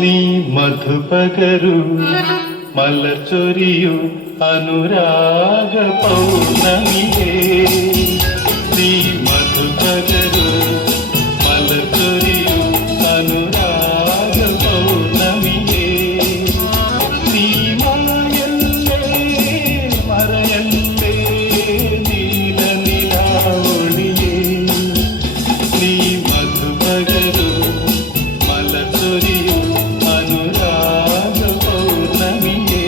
നീ മധുപകരു മലച്ചൊരിയു അനുരാഗ പൗർണമിയേ നീ മധുപകരു മലച്ചൊരിയു അനുരാഗ പൗർണമിയേ നീ മറയല്ലേ മറയല്ലേ നീല നിലാവൊളിയേ നീ മധുപകരു മലച്ചൊരിയു അനുരാഗ പൗർണമിയേ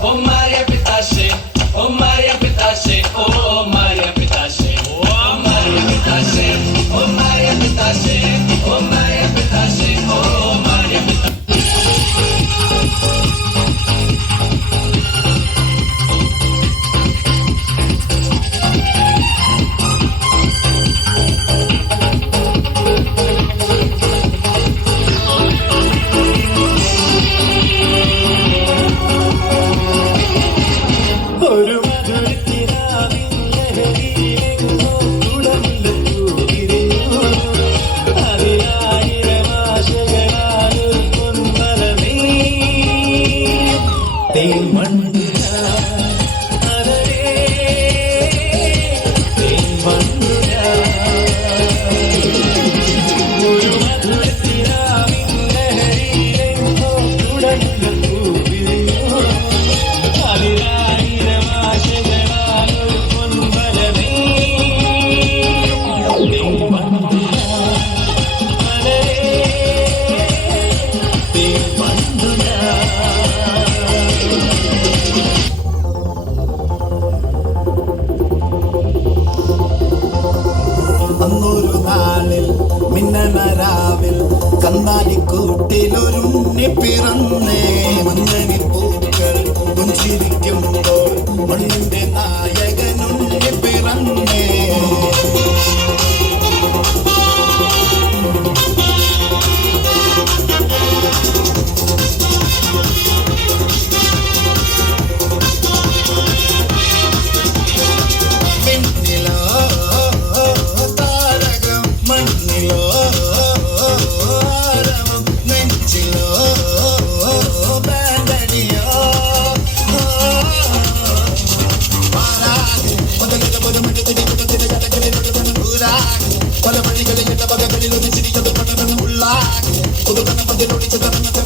Oh Maria Pitache, oh Maria Pitache, oh Maria Pitache, oh Maria Pitache, oh Maria Pitache, oh Maria Pitache, oh Maria Pitache. കന്നാലിക്കൂട്ടിലൊരുണ്ണി പിറന്നേ മഞ്ഞണി പൂക്കൾ പുഞ്ചിരിക്കുമ്പോൾ മണ്ണിന്റെ നായകനുണ്ണി പിറന്നേ പല വഴികളിൽ പകകളിൽ ഒന്ന് ചിരിക്കത് പടരണം ഉള്ള പുതുതന്നെ പതിലൊടിച്ച് തരണം